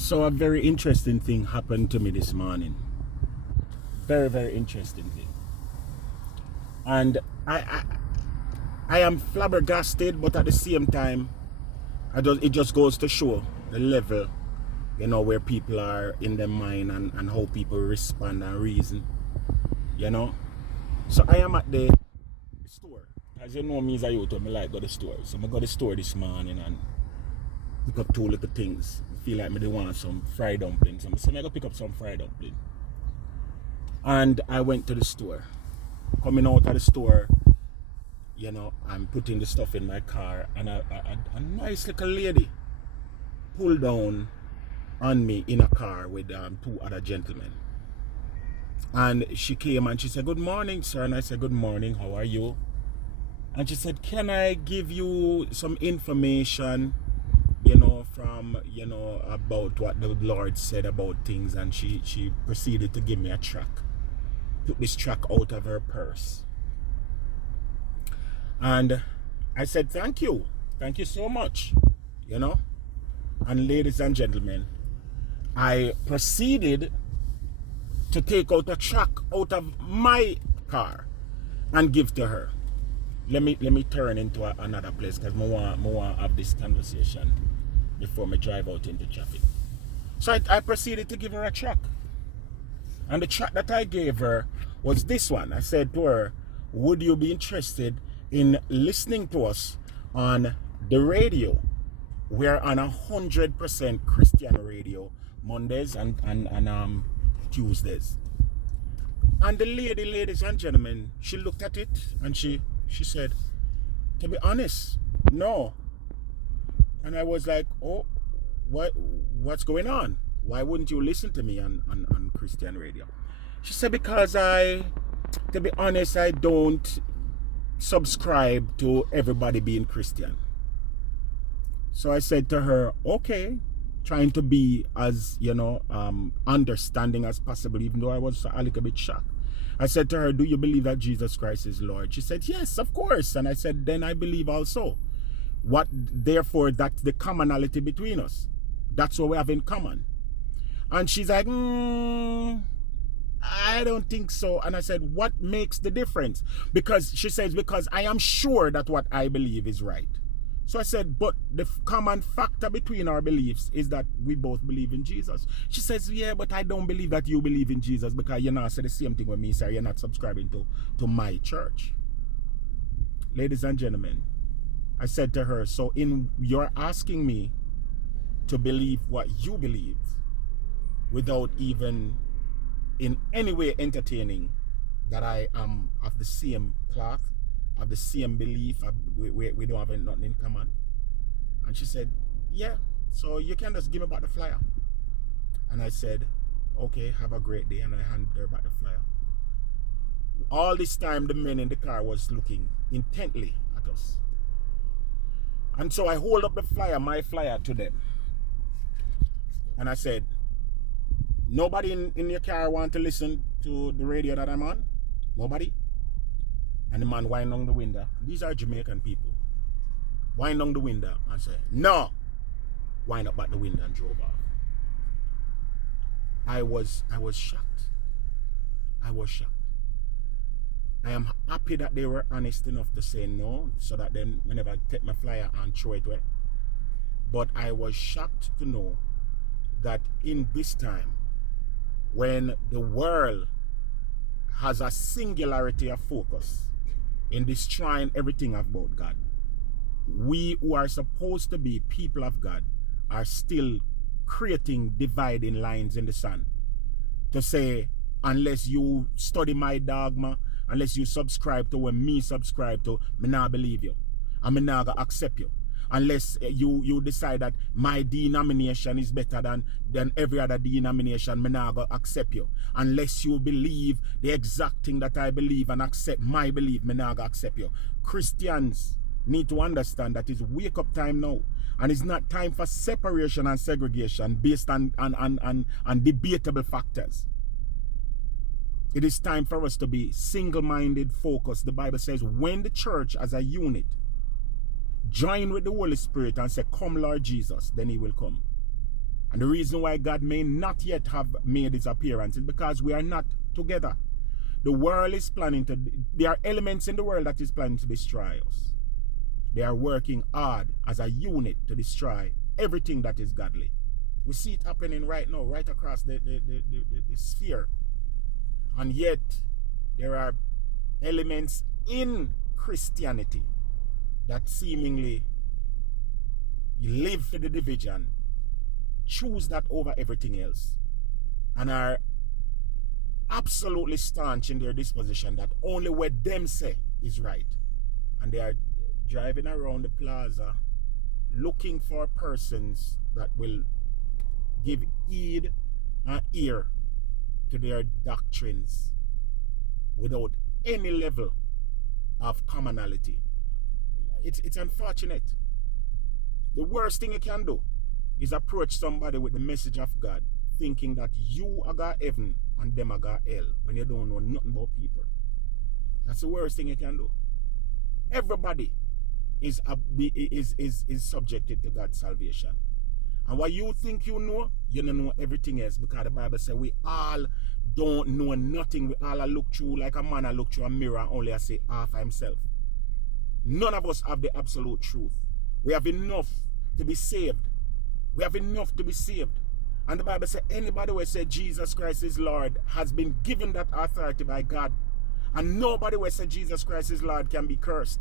So a very interesting thing happened to me this morning. Very, very interesting thing. And I am flabbergasted, but at the same time, it just goes to show the level, you know, where people are in their mind and how people respond and reason, you know. So I am at the store. As you know me as a youth, I like go to the store. So I go to the store this morning and pick up two little things. I feel like I want some fried dumplings. So I go pick up some fried dumpling. And I went to the store. Coming out of the store, you know, I'm putting the stuff in my car, and a nice little lady pulled down on me in a car with two other gentlemen. And she came and she said, "Good morning, sir." And I said, "Good morning, how are you?" And she said, "Can I give you some information, you know, from, you know, about what the Lord said about things?" And she proceeded to give me a track. Took this track out of her purse. And I said, "Thank you. Thank you so much." You know? And ladies and gentlemen, I proceeded to take out a track out of my car and give to her. Let me turn into another place, because I want to have this conversation before I drive out into traffic. So I proceeded to give her a track. And the track that I gave her was this one. I said to her, "Would you be interested in listening to us on the radio? We're on 100% Christian radio, Mondays and Tuesdays." And the lady, ladies and gentlemen, she looked at it and she said, "To be honest, no." And I was like, "Oh, what's going on? Why wouldn't you listen to me on Christian radio?" She said, "Because to be honest, I don't subscribe to everybody being Christian." So I said to her, "Okay," trying to be as, you know, understanding as possible, even though I was a little bit shocked. I said to her, "Do you believe that Jesus Christ is Lord?" She said, "Yes, of course." And I said, "Then I believe also. Therefore, that's the commonality between us. That's what we have in common." And she's like, "I don't think so." And I said, "What makes the difference?" Because she says, "Because I am sure that what I believe is right." So I said, "But the common factor between our beliefs is that we both believe in Jesus." She says, "Yeah, but I don't believe that you believe in Jesus, because you're not saying the same thing with me, sir. You're not subscribing to my church." Ladies and gentlemen, I said to her, "So you're asking me to believe what you believe without even in any way entertaining that I am of the same cloth, of the same belief, we don't have nothing in common?" And she said, "Yeah, so you can just give me back the flyer." And I said, "Okay, have a great day." And I handed her back the flyer. All this time, the men in the car was looking intently at us. And so I hold up the flyer, my flyer, to them. And I said, "Nobody in your car want to listen to the radio that I'm on? Nobody?" And the man wind down the window. These are Jamaican people. Wind down the window and say, "No." Wind up back the window and drove off. I was shocked. I was shocked. I am happy that they were honest enough to say no, so that then whenever I take my flyer and throw it away. But I was shocked to know that in this time, when the world has a singularity of focus in destroying everything about God, we who are supposed to be people of God are still creating dividing lines in the sand to say, unless you study my dogma, unless you subscribe to what me subscribe to, me not believe you, and me not gonna accept you. Unless you decide that my denomination is better than every other denomination, me not gonna accept you. Unless you believe the exact thing that I believe and accept my belief, me not gonna accept you. Christians need to understand that it's wake up time now. And it's not time for separation and segregation based on debatable factors. It is time for us to be single-minded, focused. The Bible says, when the church as a unit join with the Holy Spirit and say, "Come, Lord Jesus," then he will come. And the reason why God may not yet have made his appearance is because we are not together. The world is planning to, there are elements in the world that is planning to destroy us. They are working hard as a unit to destroy everything that is godly. We see it happening right now, right across the sphere. And yet, there are elements in Christianity that seemingly live for the division, choose that over everything else, and are absolutely staunch in their disposition that only what them say is right. And they are driving around the plaza looking for persons that will give heed and ear to their doctrines without any level of commonality. It's unfortunate. The worst thing you can do is approach somebody with the message of God, thinking that you are got heaven and them are got hell, when you don't know nothing about people. That's the worst thing you can do. Everybody is subjected to God's salvation. And what you think you don't know everything else, because the Bible says we all don't know nothing. We all look through like a man look through a mirror, only I say half himself. None of us have the absolute truth. We have enough to be saved. We have enough to be saved. And the Bible says anybody who says Jesus Christ is Lord has been given that authority by God. And nobody who says Jesus Christ is Lord can be cursed.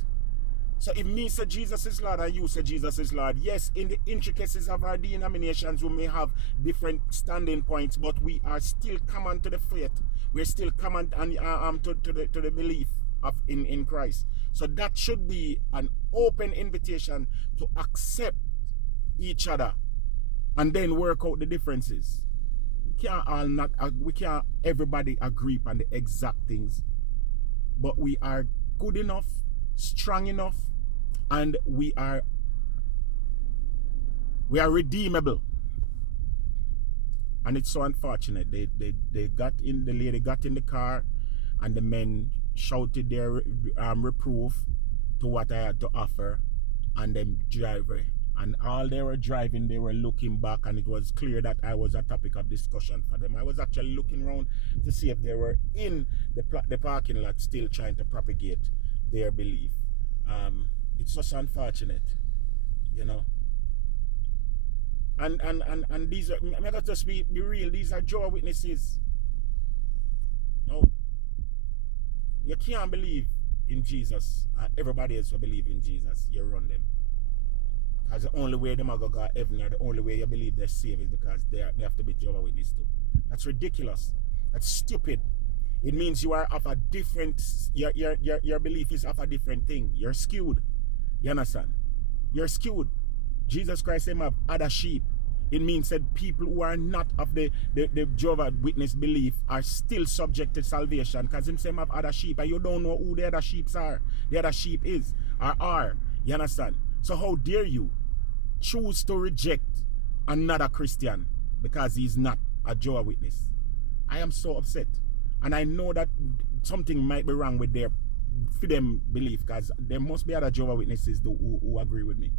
So if me say Jesus is Lord and you say Jesus is Lord, yes, in the intricacies of our denominations we may have different standing points, but we are still common to the faith. We're still common and to the belief of in Christ. So that should be an open invitation to accept each other and then work out the differences. We can't everybody agree on the exact things, but we are good enough, strong enough, and we are redeemable. And it's so unfortunate. The lady got in the car, and the men shouted their reproof to what I had to offer, and them driver. And all they were driving, they were looking back, and it was clear that I was a topic of discussion for them. I was actually looking around to see if they were in the parking lot still trying to propagate their belief. It's just unfortunate, you know. And these are, let us just be real, these are Jehovah's Witnesses. No. You can't believe in Jesus, and everybody else will believe in Jesus. You run them. Because the only way them are going to go to heaven, or the only way you believe they're saved, is because they have to be Jehovah's Witnesses too. That's ridiculous. That's stupid. It means you are of a different, your belief is of a different thing. You're skewed. You understand? You're skewed. Jesus Christ said, have other sheep. It means that people who are not of the Jehovah's Witness belief are still subject to salvation, because him say have other sheep, and you don't know who the other sheep are. The other sheep is, or are. You understand? So how dare you choose to reject another Christian because he's not a Jehovah's Witness? I am so upset. And I know that something might be wrong with their freedom belief, because there must be other Jehovah's Witnesses who agree with me.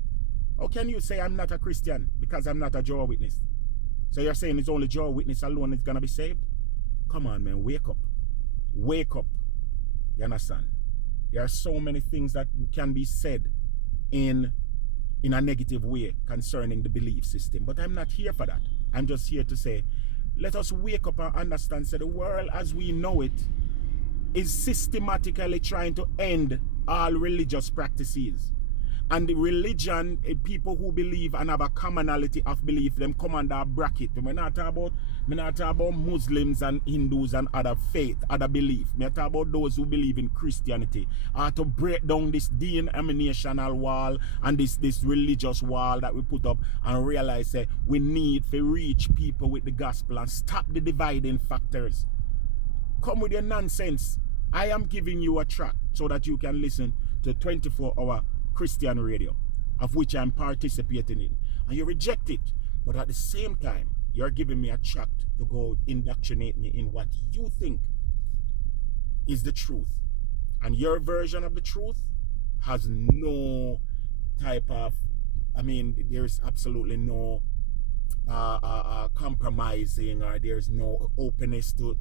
How can you say I'm not a Christian because I'm not a Jehovah's Witness? So you're saying it's only Jehovah's Witness alone is going to be saved? Come on, man, wake up. Wake up. You understand? There are so many things that can be said in a negative way concerning the belief system. But I'm not here for that. I'm just here to say, let us wake up and understand that the world as we know it is systematically trying to end all religious practices. And the religion, people who believe and have a commonality of belief, them come under a bracket. I'm not talking about Muslims and Hindus and other faith, other belief. I'm talking about those who believe in Christianity. To break down this denominational wall and this religious wall that we put up, and realize that we need to reach people with the gospel and stop the dividing factors. Come with your nonsense. I am giving you a track so that you can listen to 24-hour Christian radio, of which I'm participating in, and you reject it, but at the same time you're giving me a tract to go indoctrinate me in what you think is the truth, and your version of the truth has no type of, there's absolutely no compromising, or there's no openness to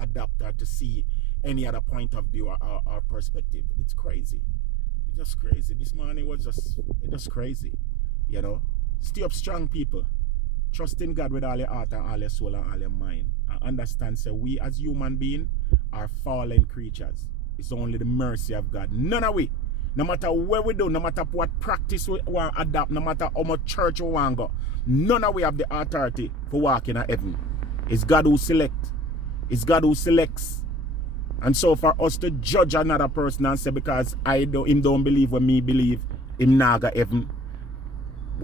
adapt or to see any other point of view or perspective. It's crazy. It's just crazy. This morning was just crazy. You know? Stay up strong, people. Trust in God with all your heart and all your soul and all your mind. And understand, so we as human beings are fallen creatures. It's only the mercy of God. None of we. No matter where we do, no matter what practice we want to adapt, no matter how much church we want to go, none of we have the authority for walking in heaven. It's God who selects. It's God who selects. And so for us to judge another person and say, because him don't believe what me believe, him not go heaven,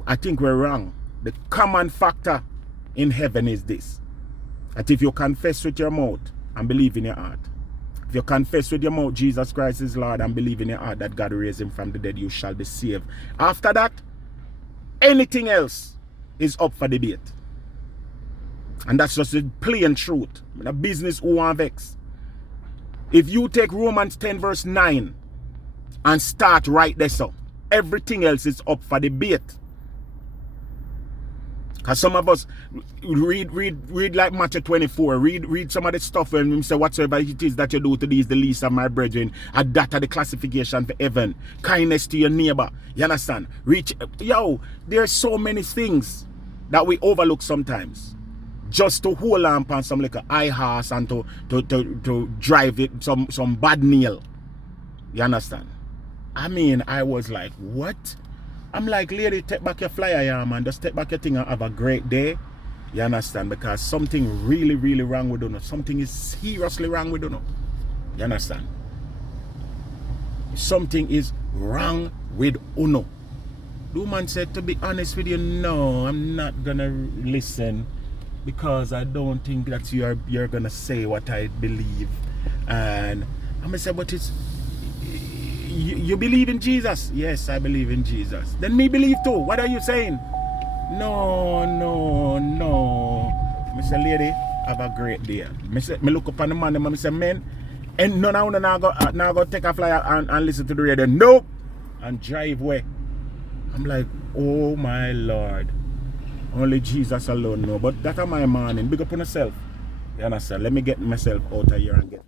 I think we're wrong. The common factor in heaven is this: that if you confess with your mouth and believe in your heart, if you confess with your mouth Jesus Christ is Lord and believe in your heart that God raised him from the dead, you shall be saved. After that, anything else is up for debate. And that's just the plain truth. The business who want vex. If you take Romans 10 verse 9 and start right there, so everything else is up for debate. Because some of us read like Matthew 24, read some of the stuff when we say, whatsoever it is that you do to these, the least of my brethren, and that are the classification for heaven. Kindness to your neighbor. You understand? There's so many things that we overlook sometimes. Just to hold on upon some like a high horse and to drive it some bad nail. You understand? I mean, I was like, what? I'm like, lady, take back your flyer, yeah, man. Just take back your thing and have a great day. You understand? Because something really, really wrong with you. Something is seriously wrong with you. You understand? Something is wrong with Uno. The woman said, to be honest with you, no, I'm not gonna listen, because I don't think that you're gonna say what I believe. And I'm gonna say, but it's you believe in Jesus? Yes, I believe in Jesus. Then me believe too. What are you saying? No. I say, lady, have a great day. Me look up on the man and I say, man, and none of them now go take a flyer and listen to the radio. Nope. And drive away. I'm like, oh my Lord. Only Jesus alone know. But that's my morning. Big up on yourself. You understand? Let me get myself out of here and get